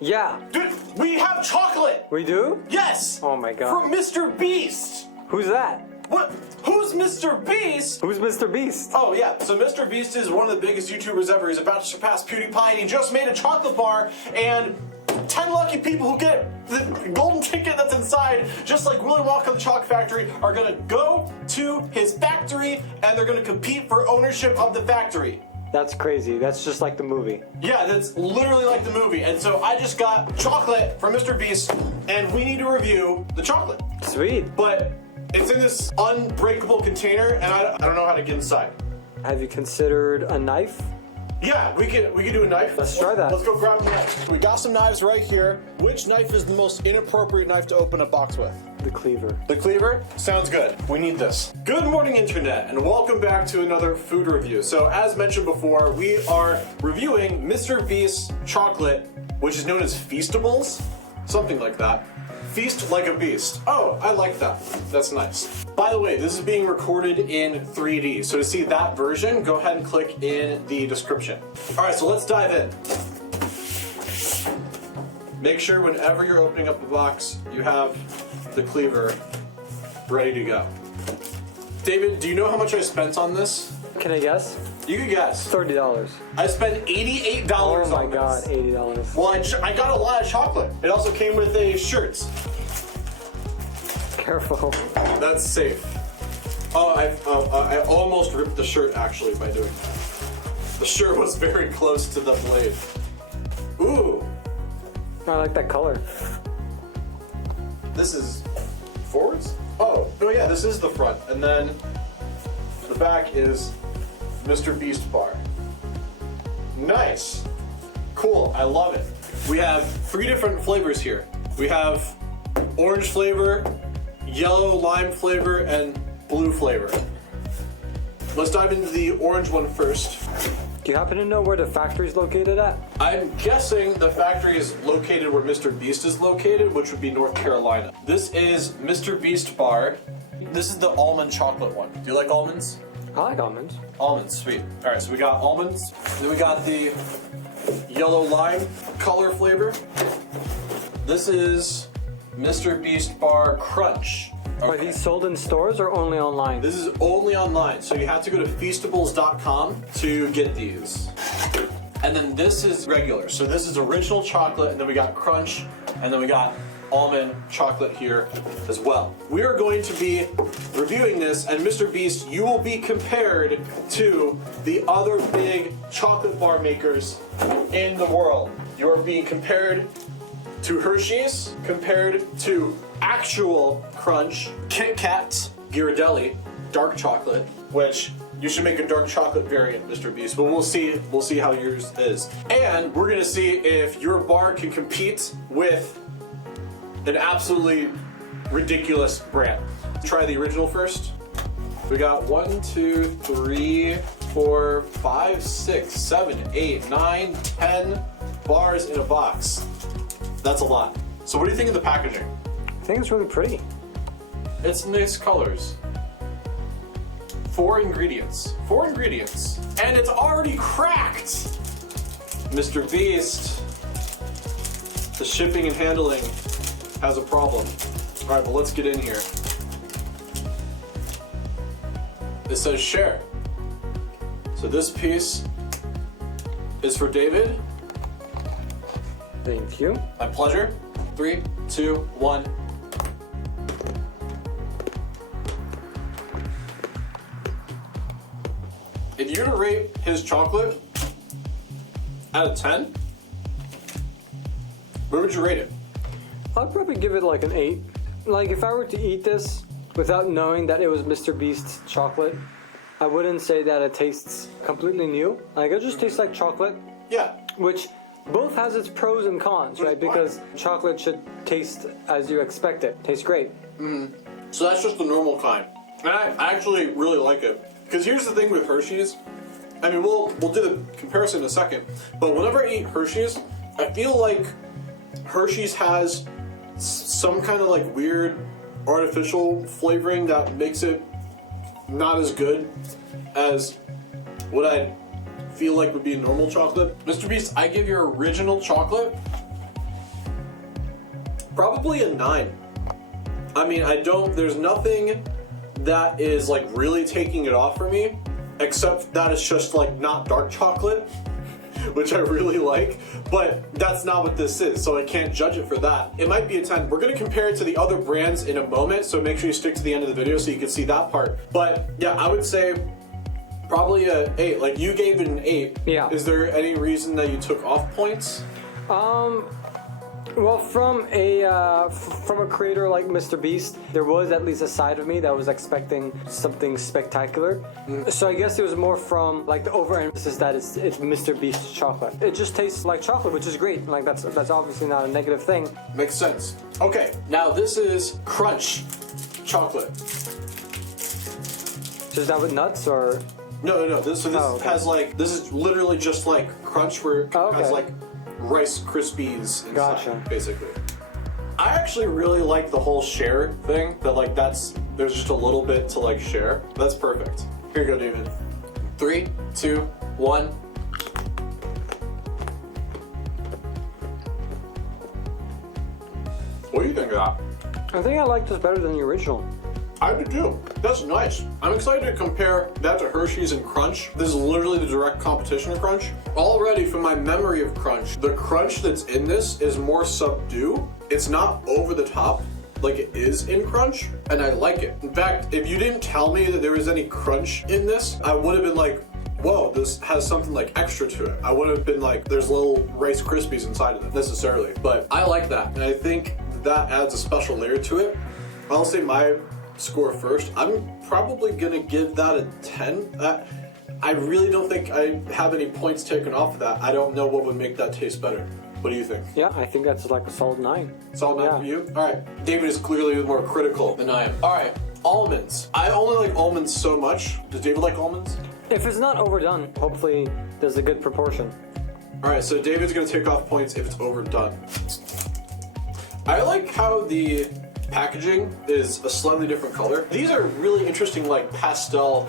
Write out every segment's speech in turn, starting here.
Yeah. Dude, we have chocolate! We do? Yes! Oh my god. From Mr. Beast! Who's that? What? Who's Mr. Beast? Who's Mr. Beast? Oh yeah, so Mr. Beast is one of the biggest YouTubers ever. He's about to surpass PewDiePie, and he just made a chocolate bar, and 10 lucky people who get the golden ticket that's inside, just like Willy Wonka and the Chocolate Factory, are gonna go to his factory, and they're gonna compete for ownership of the factory. That's crazy. That's just like the movie. Yeah, that's literally like the movie. And so I just got chocolate from Mr. Beast, and we need to review the chocolate. Sweet. But it's in this unbreakable container, and I don't know how to get inside. Have you considered a knife? Yeah, we can do a knife. Let's try that. Let's go grab a knife. We got some knives right here. Which knife is the most inappropriate knife to open a box with? The cleaver. The cleaver? Sounds good. We need this. Good morning, Internet, and welcome back to another food review. So, as mentioned before, we are reviewing Mr. Beast's chocolate, which is known as Feastables, something like that. Feast like a beast. Oh, I like that. That's nice. By the way, this is being recorded in 3D, so to see that version, go ahead and click in the description. All right, so let's dive in. Make sure whenever you're opening up a box, you have the cleaver ready to go. David, do you know how much I spent on this? Can I guess? You can guess. $30. I spent $88 Oh my on god, this. $80. Well, I got a lot of chocolate. It also came with a shirt. Careful. That's safe. Oh, I almost ripped the shirt actually by doing that. The shirt was very close to the blade. Ooh, I like that color. this is forwards? Oh, yeah, this is the front. And then the back is Mr. Beast bar. Nice. Cool, I love it. We have 3 different flavors here. We have orange flavor, yellow lime flavor, and blue flavor. Let's dive into the orange one first. Do you happen to know where the factory is located at? I'm guessing the factory is located where Mr. Beast is located, which would be North Carolina. This is Mr. Beast bar. This is the almond chocolate one. Do you like almonds? I like almonds. Almonds, sweet. All right, so we got almonds. Then we got the yellow lime color flavor. This is Mr. Beast bar crunch. Are these sold in stores or only online? This is only online, so you have to go to Feastables.com to get these. And then this is regular. So this is original chocolate, and then we got crunch, and then we got almond chocolate here as well. We are going to be reviewing this, and Mr. Beast, you will be compared to the other big chocolate bar makers in the world. You are being compared to Hershey's, compared to actual Crunch, Kit Kat, Ghirardelli, dark chocolate, which you should make a dark chocolate variant, Mr. Beast, but we'll see how yours is. And we're gonna see if your bar can compete with an absolutely ridiculous brand. Try the original first. We got 1, 2, 3, 4, 5, 6, 7, 8, 9, 10 bars in a box. That's a lot. So what do you think of the packaging? I think it's really pretty. It's nice colors. 4 ingredients. 4 ingredients. And it's already cracked! Mr. Beast, the shipping and handling has a problem. Alright, but let's get in here. It says share. So this piece is for David. Thank you. My pleasure. 3, 2, 1. If you were to rate his chocolate out of 10, where would you rate it? I'd probably give it like an 8. Like if I were to eat this without knowing that it was Mr. Beast's chocolate, I wouldn't say that it tastes completely new. Like it just tastes like chocolate, Yeah. which both has its pros and cons, right? Because chocolate should taste as you expect it. Tastes great. So that's just the normal kind. And I actually really like it. Because here's the thing with Hershey's. I mean, we'll do the comparison in a second. But whenever I eat Hershey's, I feel like Hershey's has some kind of like weird artificial flavoring that makes it not as good as what I feel like would be a normal chocolate. Mr. Beast, I give your original chocolate Probably a 9. I mean, there's nothing that is like really taking it off for me, except that it's just like not dark chocolate, which I really like, but that's not what this is, so I can't judge it for that. It might be a 10. We're gonna compare it to the other brands in a moment, so make sure you stick to the end of the video so you can see that part. But yeah, I would say probably a 8. Like, you gave it an 8. Yeah. Is there any reason that you took off points? Well, from a creator like Mr. Beast, there was at least a side of me that was expecting something spectacular. So I guess it was more from like the overemphasis that it's Mr. Beast chocolate. It just tastes like chocolate, which is great. Like that's obviously not a negative thing. Makes sense. Okay, now this is Crunch Chocolate. So is that with nuts or? No. This okay. has like, this is literally just like Crunch, where it okay. has like Rice Krispies inside, Gotcha. basically. I actually really like the whole share thing, that like there's just a little bit to like share. That's perfect. Here you go, David. 3, 2, 1. What do you think of that? I think I like this better than the original. I do too. That's nice. I'm excited to compare that to Hershey's and Crunch. This is literally the direct competition of Crunch. Already, from my memory of Crunch, the crunch that's in this is more subdued. It's not over the top like it is in Crunch, and I like it. In fact, if you didn't tell me that there was any crunch in this, I would have been like, whoa, this has something like extra to it. I would have been like, there's little Rice Krispies inside of it, necessarily. But I like that, and I think that adds a special layer to it. I'll say my score first. I'm probably gonna give that a 10. I really don't think I have any points taken off of that. I don't know what would make that taste better. What do you think? Yeah, I think that's like a solid 9. Solid 9 for you? All right. David is clearly more critical than I am. All right. Almonds. I only like almonds so much. Does David like almonds? If it's not overdone, hopefully there's a good proportion. All right. So David's gonna take off points if it's overdone. I like how the packaging is a slightly different color. These are really interesting, like pastel.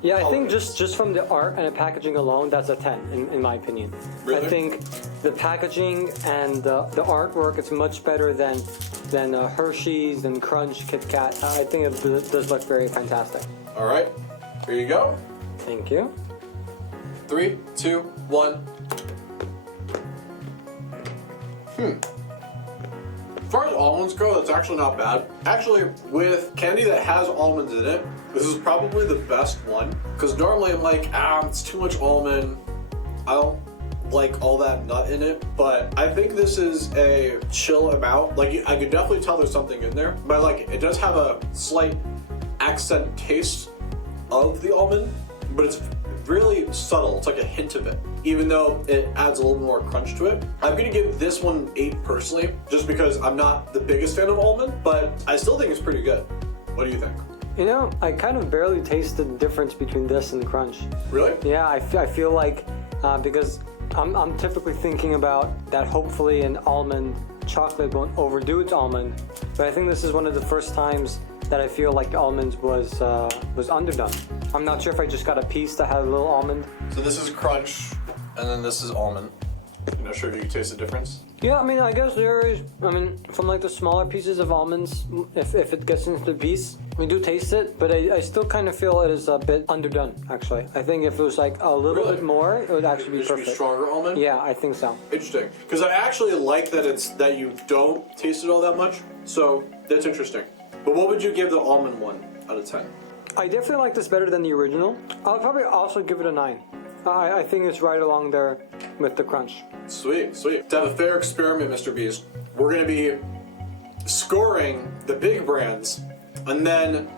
Yeah, I think just from the art and the packaging alone, that's a 10 in my opinion. Really? I think the packaging and the artwork is much better than Hershey's and Crunch, Kit Kat. I think it does look very fantastic. All right, here you go. Thank you. 3, 2, 1. As far as almonds go, that's actually not bad. Actually, with candy that has almonds in it, this is probably the best one. Because normally I'm like, it's too much almond. I don't like all that nut in it. But I think this is a chill amount. Like, I could definitely tell there's something in there. But like, it does have a slight accent taste of the almond, but it's really subtle. It's like a hint of it, even though it adds a little more crunch to it. I'm gonna give this one 8 personally, just because I'm not the biggest fan of almond, but I still think it's pretty good. What do you think? You know, I kind of barely taste the difference between this and Crunch. Really? Yeah, I feel like because I'm typically thinking about that hopefully an almond chocolate won't overdo its almond, but I think this is one of the first times that I feel like the almonds was underdone. I'm not sure if I just got a piece that had a little almond. So this is Crunch, and then this is almond. You're not sure if you can taste the difference? Yeah, I mean, I guess there is, from like the smaller pieces of almonds, if it gets into the piece, we do taste it, but I still kind of feel it is a bit underdone, actually. I think if it was like a little bit more, it would actually be There should perfect. be stronger almond? Yeah, I think so. Interesting. Because I actually like that you don't taste it all that much, so that's interesting. But what would you give the almond one out of 10? I definitely like this better than the original. I'll probably also give it a 9. I think it's right along there with the Crunch. Sweet, sweet. To have a fair experiment, Mr. Beast, we're going to be scoring the big brands and then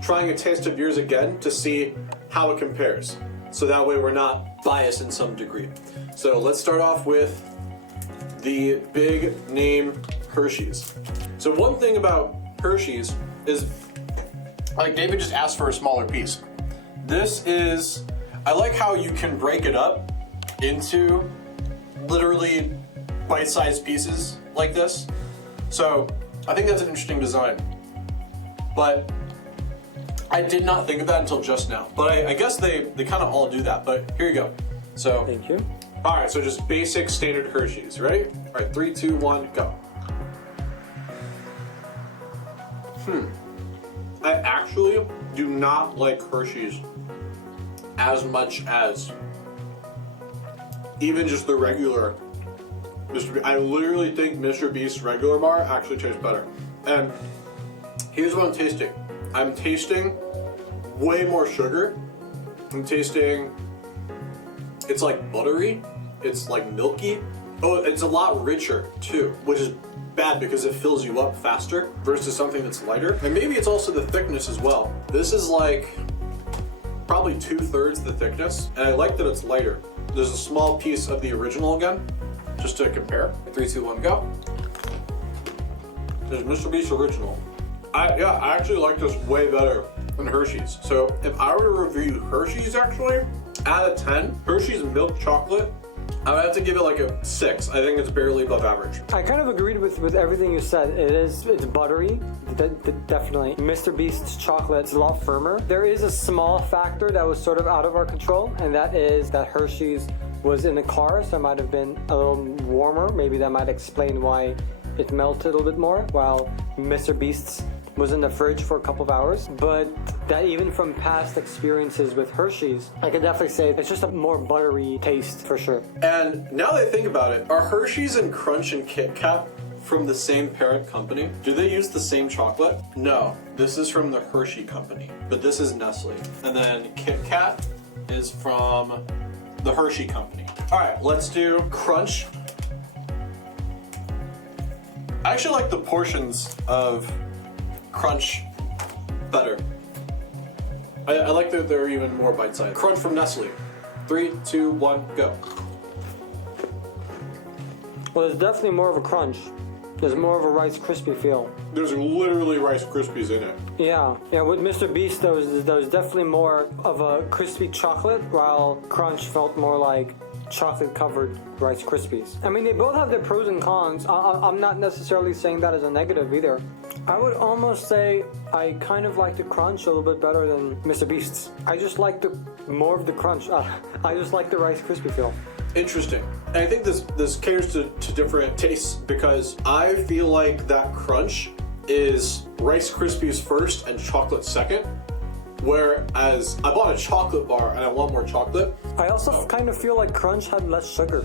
trying a taste of yours again to see how it compares. So that way we're not biased in some degree. So let's start off with the big name Hershey's. So one thing about Hershey's is, like, David just asked for a smaller piece. This is, I like how you can break it up into literally bite-sized pieces like this. So I think that's an interesting design. But I did not think of that until just now. But I guess they kind of all do that. But here you go. So Thank you. all right, so just basic standard Hershey's. Ready? All right, 3, 2, 1, go. I actually do not like Hershey's as much as even just the regular Mr. Beast. I literally think Mr. Beast's regular bar actually tastes better. And here's what I'm tasting. I'm tasting way more sugar. I'm tasting, it's like buttery. It's like milky. Oh, it's a lot richer too, which is bad because it fills you up faster versus something that's lighter. And maybe it's also the thickness as well. This is like probably 2/3 the thickness, and I like that it's lighter. There's a small piece of the original again, just to compare. 3, 2, 1, go. There's Mr. Beast original. I actually like this way better than Hershey's. So if I were to review Hershey's actually, out of 10, Hershey's milk chocolate, I would have to give it like a 6. I think it's barely above average. I kind of agreed with everything you said. It's buttery, definitely. Mr. Beast's chocolate is a lot firmer. There is a small factor that was sort of out of our control, and that is that Hershey's was in the car, so it might have been a little warmer. Maybe that might explain why it melted a little bit more, while Mr. Beast's was in the fridge for a couple of hours. But that even from past experiences with Hershey's, I can definitely say it's just a more buttery taste for sure. And now that I think about it, are Hershey's and Crunch and Kit Kat from the same parent company? Do they use the same chocolate? No, this is from the Hershey company, but this is Nestle. And then Kit Kat is from the Hershey company. All right, let's do Crunch. I actually like the portions of Crunch better. I like that they're even more bite-sized. Crunch from Nestle. 3, 2, 1, go. Well, there's definitely more of a crunch. There's more of a Rice Krispie feel. There's literally Rice Krispies in it. Yeah. With Mr. Beast, there was definitely more of a crispy chocolate, while Crunch felt more like chocolate-covered Rice Krispies. I mean, they both have their pros and cons. I'm not necessarily saying that as a negative either. I would almost say I kind of like the Crunch a little bit better than Mr. Beast's. I just like more of the Crunch. I just like the Rice Krispie feel. Interesting. And I think this caters to different tastes, because I feel like that Crunch is Rice Krispies first and chocolate second. Whereas I bought a chocolate bar and I want more chocolate. I also kind of feel like Crunch had less sugar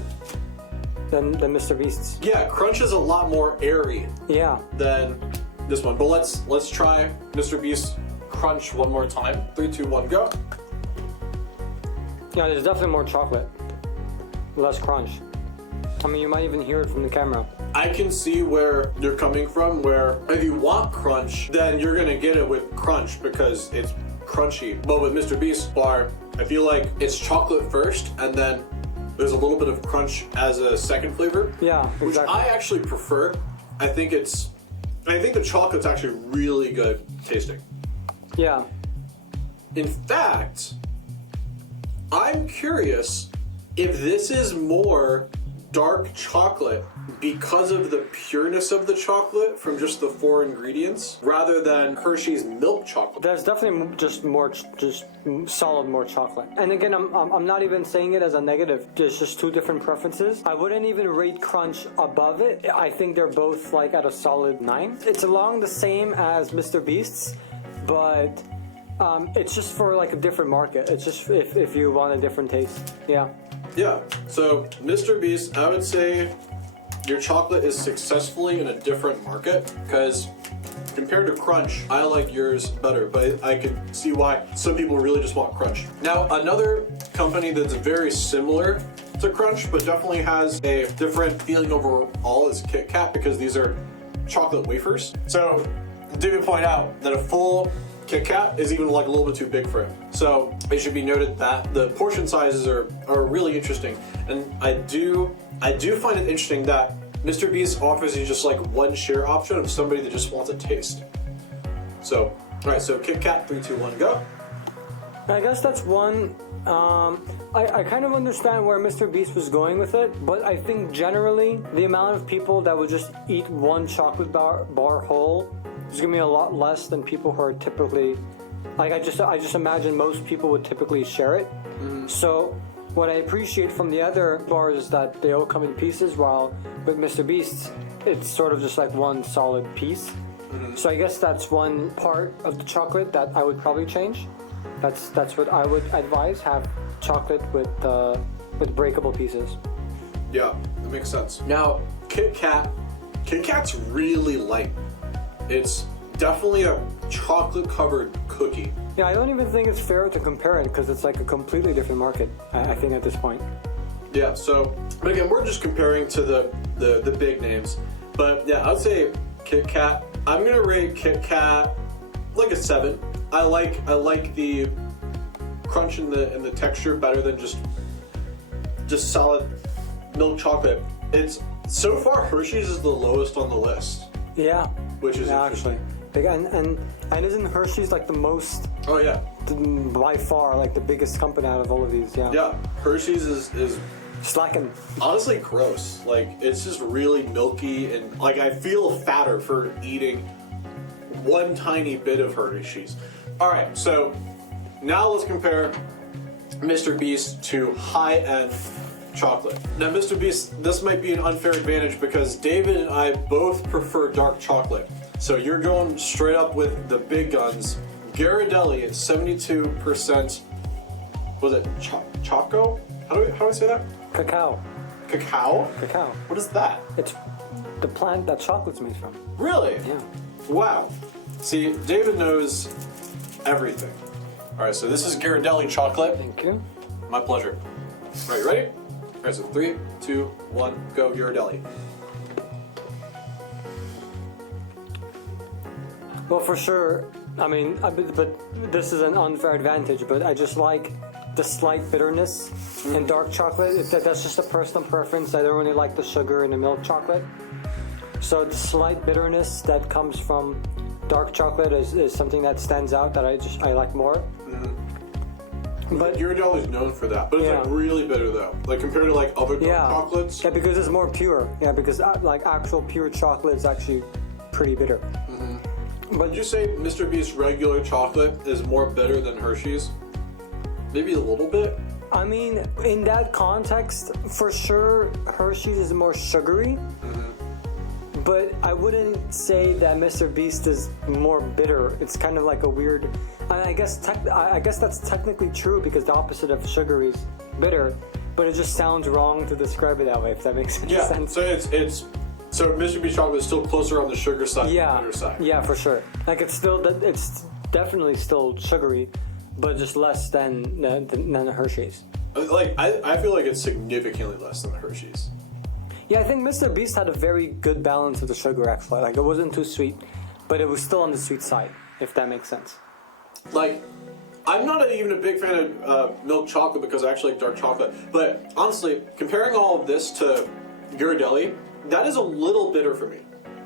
than Mr. Beast's. Yeah, Crunch is a lot more airy. Yeah. Than this one. But let's try Mr. Beast Crunch one more time. 3, 2, 1, go. Yeah, there's definitely more chocolate, less crunch. I mean, you might even hear it from the camera. I can see where you're coming from, where if you want crunch, then you're gonna get it with Crunch because it's crunchy. But with Mr. Beast bar, I feel like it's chocolate first, and then there's a little bit of crunch as a second flavor. Yeah, exactly. Which I actually prefer. I think the chocolate's actually really good tasting. Yeah. In fact, I'm curious if this is more dark chocolate because of the pureness of the chocolate from just the 4 ingredients, rather than Hershey's milk chocolate. There's definitely just solid more chocolate. And again, I'm not even saying it as a negative. There's just two different preferences. I wouldn't even rate Crunch above it. I think they're both like at a solid 9. It's along the same as Mr. Beast's, but it's just for like a different market. It's just if you want a different taste. Yeah. Yeah, so Mr. Beast, I would say your chocolate is successfully in a different market, because compared to Crunch, I like yours better, but I could see why some people really just want Crunch. Now, another company that's very similar to Crunch, but definitely has a different feeling overall is Kit Kat, because these are chocolate wafers. So, David pointed out that a full Kit Kat is even like a little bit too big for him. So it should be noted that the portion sizes are really interesting. And I do find it interesting that Mr. Beast offers you just like one share option of somebody that just wants a taste. So, alright, so Kit Kat, 3, 2, 1, go. I guess that's one. I kind of understand where Mr. Beast was going with it, but I think generally the amount of people that would just eat one chocolate bar whole is gonna be a lot less than people who are typically, like I just imagine most people would typically share it. Mm-hmm. So what I appreciate from the other bars is that they all come in pieces, while with Mr. Beast, it's sort of just like one solid piece. So I guess that's one part of the chocolate that I would probably change. That's what I would advise, have chocolate with breakable pieces. Yeah, that makes sense. Now, Kit Kat's really light. It's definitely a chocolate covered cookie. Yeah, I don't even think it's fair to compare it because it's like a completely different market, I think, at this point. Yeah, so, but again, we're just comparing to the big names. But yeah, I'd say Kit Kat. I'm gonna rate Kit Kat like a 7. I like the crunch and the texture better than just solid milk chocolate. It's so far Hershey's is the lowest on the list. Yeah. Which is actually big, and isn't Hershey's like the most? Oh yeah. By far, like the biggest company out of all of these. Yeah. Yeah, Hershey's is slacking. Honestly, gross. Like it's just really milky, and like I feel fatter for eating one tiny bit of Hershey's. All right, so now let's compare Mr. Beast to high-end chocolate. Now, Mr. Beast, this might be an unfair advantage because David and I both prefer dark chocolate. So you're going straight up with the big guns. Ghirardelli at 72%. Was it choco? How do I say that? Cacao. Cacao? Cacao. What is that? It's the plant that chocolate's made from. Really? Yeah. Wow. See, David knows everything. All right, so this is Ghirardelli Chocolate. Thank you. My pleasure. All right, you ready? All right, so 3, 2, 1, go Ghirardelli. Well, for sure. I mean, but this is an unfair advantage. But I just like the slight bitterness in dark chocolate. That's just a personal preference. I don't really like the sugar in the milk chocolate. So the slight bitterness that comes from dark chocolate is something that stands out that I like more. Mm-hmm. But Ghirardelli is known for that, but it's like really bitter though, like compared to like other dark chocolates. Yeah, because it's more pure. Yeah, because like actual pure chocolate is actually pretty bitter. Mm-hmm. But would you say Mr. Beast's regular chocolate is more bitter than Hershey's? Maybe a little bit. I mean, in that context, for sure, Hershey's is more sugary. Mm-hmm. But I wouldn't say that Mr. Beast is more bitter. It's kind of like a weird. I guess that's technically true because the opposite of sugar is bitter. But it just sounds wrong to describe it that way. If that makes any sense. So Mr. Beast chocolate is still closer on the sugar side than the bitter side. Yeah, for sure. Like it's definitely still sugary, but just less than the Hershey's. Like I feel like it's significantly less than the Hershey's. Yeah, I think Mr. Beast had a very good balance of the sugar actually. Like it wasn't too sweet, but it was still on the sweet side, if that makes sense. Like, I'm not even a big fan of milk chocolate because I actually like dark chocolate. But honestly, comparing all of this to Ghirardelli, that is a little bitter for me.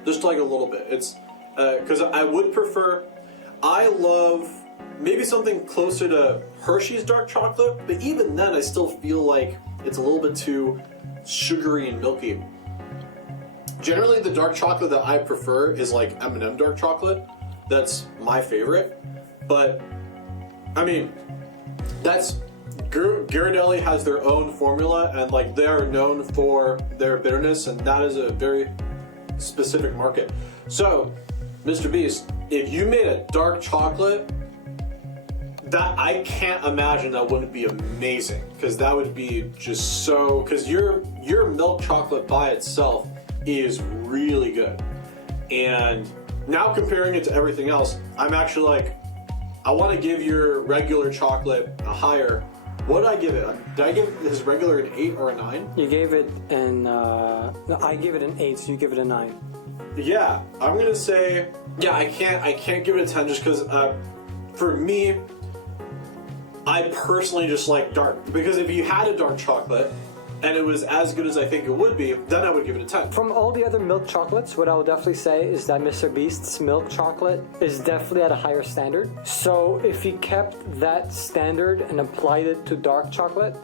Just like a little bit. It's because I would prefer. I love maybe something closer to Hershey's dark chocolate, but even then, I still feel like it's a little bit too sugary and milky. Generally, the dark chocolate that I prefer is like M&M dark chocolate. That's my favorite. But I mean, that's Ghirardelli has their own formula, and like they are known for their bitterness, and that is a very specific market. So, Mr. Beast, if you made a dark chocolate, that I can't imagine that wouldn't be amazing, because that would be just so. Because your milk chocolate by itself is really good, and now comparing it to everything else, I'm actually like, I want to give your regular chocolate a higher. What did I give it? Did I give his regular an 8 or a 9? You gave it an. I gave it an 8, so you give it a 9. Yeah, I'm gonna say. Yeah, I can't give it a 10 just because for me, I personally just like dark. Because if you had a dark chocolate and it was as good as I think it would be, then I would give it a 10. From all the other milk chocolates, what I would definitely say is that Mr. Beast's milk chocolate is definitely at a higher standard. So if he kept that standard and applied it to dark chocolate,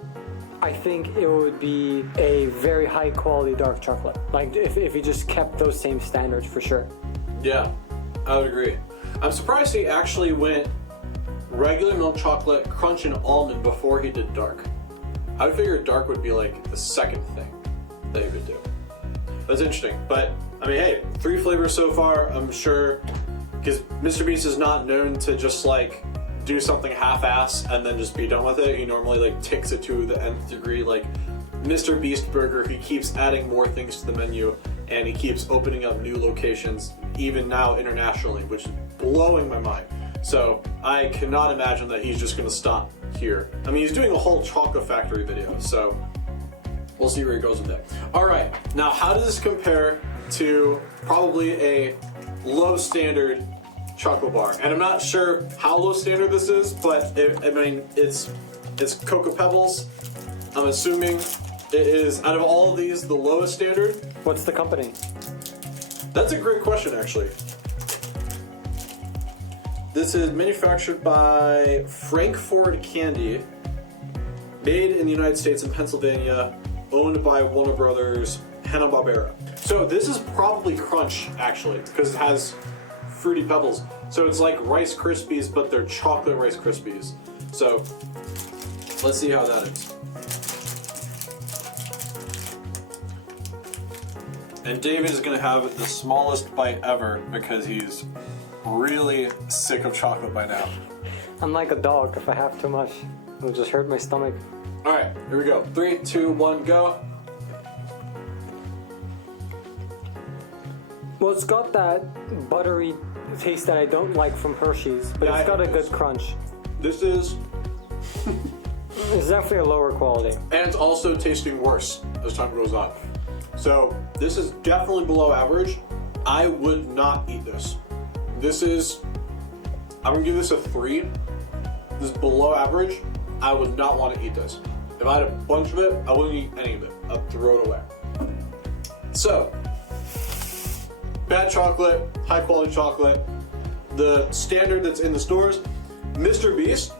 I think it would be a very high quality dark chocolate. Like if he just kept those same standards, for sure. Yeah, I would agree. I'm surprised he actually went regular milk chocolate, crunch, and almond before he did dark. I would figure dark would be like the second thing that he would do. That's interesting. But I mean, hey, 3 flavors so far. I'm sure because Mr. Beast is not known to just like do something half-ass and then just be done with it. He normally like takes it to the nth degree. Like Mr. Beast Burger, he keeps adding more things to the menu and he keeps opening up new locations, even now internationally, which is blowing my mind. So I cannot imagine that he's just gonna stop here. I mean, he's doing a whole chocolate factory video, so we'll see where he goes with it. All right, now how does this compare to probably a low standard chocolate bar? And I'm not sure how low standard this is, but I mean, it's Cocoa Pebbles. I'm assuming it is, out of all of these, the lowest standard. What's the company? That's a great question, actually. This is manufactured by Frankfurt Candy, made in the United States in Pennsylvania, owned by Warner Brothers, Hanna-Barbera. So this is probably Crunch, actually, because it has Fruity Pebbles. So it's like Rice Krispies, but they're chocolate Rice Krispies. So let's see how that is. And David is gonna have the smallest bite ever because he's really sick of chocolate by now. I'm like a dog. If I have too much, it'll just hurt my stomach. All right, here we go. 3, 2, 1, go. Well, it's got that buttery taste that I don't like from Hershey's, but Yeah, it's got I a hate good this. crunch. This is, It's definitely a lower quality. and it's also tasting worse as time goes on. So this is definitely below average. I would not eat this. This is, I'm gonna give this a 3. This is below average. I would not want to eat this. If I had a bunch of it, I wouldn't eat any of it. I'd throw it away. So, bad chocolate, high quality chocolate, the standard that's in the stores, Mr. Beast.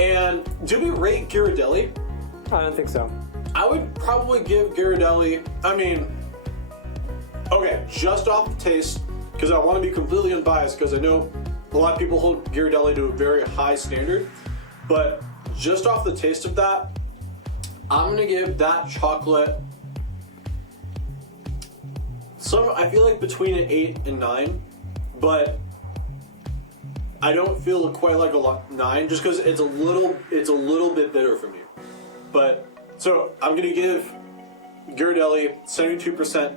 And do we rate Ghirardelli? I don't think so. I would probably give Ghirardelli, I mean, okay, just off the taste, because I want to be completely unbiased, because I know a lot of people hold Ghirardelli to a very high standard, but just off the taste of that, I'm gonna give that chocolate I feel like between an 8 and 9, but I don't feel quite like a 9 just because it's a little bit bitter for me. But so I'm gonna give Ghirardelli 72%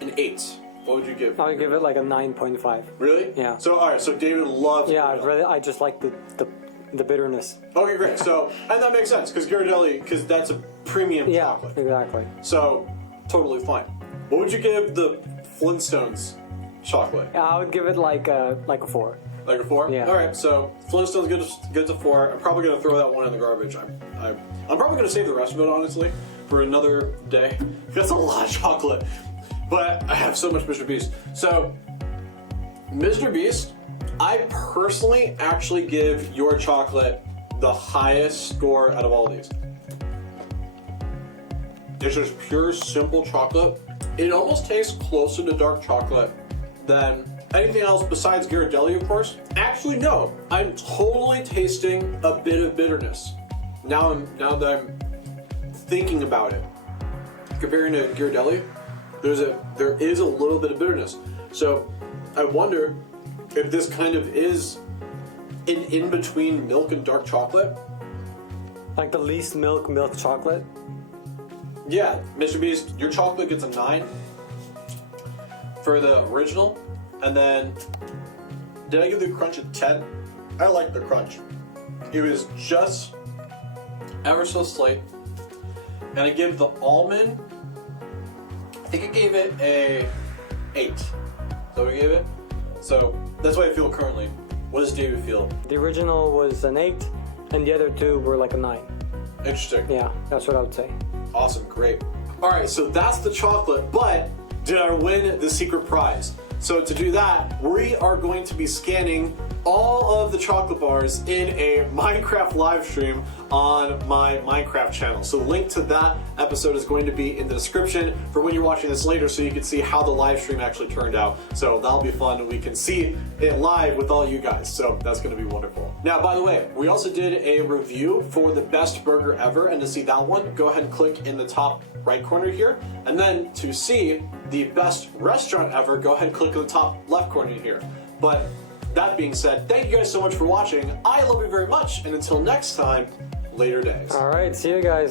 an 8. What would you give? I would give it like a 9.5. Really? Yeah. So all right. So David loves. Yeah, Ghirardelli. I just like the bitterness. Okay, great. So and that makes sense because Ghirardelli, because that's a premium Yeah, chocolate. exactly. So totally fine. What would you give the Flintstones chocolate? I would give it like a 4. Like a 4? Yeah. All right. So Flintstones good to 4. I'm probably gonna throw that one in the garbage. I'm probably gonna save the rest of it honestly for another day. That's a lot of chocolate. But I have so much Mr. Beast. So, Mr. Beast, I personally actually give your chocolate the highest score out of all these. It's just pure, simple chocolate. It almost tastes closer to dark chocolate than anything else besides Ghirardelli, of course. Actually, no. I'm totally tasting a bit of bitterness. Now that I'm thinking about it. Comparing to Ghirardelli, there is a little bit of bitterness. So I wonder if this kind of is an in-between milk and dark chocolate. Like the least milk chocolate. Yeah, Mr. Beast, your chocolate gets a 9 for the original. And then, did I give the crunch a 10? I like the crunch. It was just ever so slight. And I give the almond, I think I gave it a 8. So we gave it. So that's what I feel currently. What does David feel? The original was an 8, and the other two were like a 9. Interesting. Yeah, that's what I would say. Awesome, great. All right, so that's the chocolate, but did I win the secret prize? So to do that, we are going to be scanning all of the chocolate bars in a Minecraft live stream on my Minecraft channel. So the link to that episode is going to be in the description for when you're watching this later so you can see how the live stream actually turned out. So that'll be fun and we can see it live with all you guys. So that's gonna be wonderful. Now, by the way, we also did a review for the best burger ever, and to see that one, go ahead and click in the top right corner here. And then to see the best restaurant ever, go ahead and click in the top left corner here. But that being said, thank you guys so much for watching. I love you very much, and until next time, later days. All right, see you guys.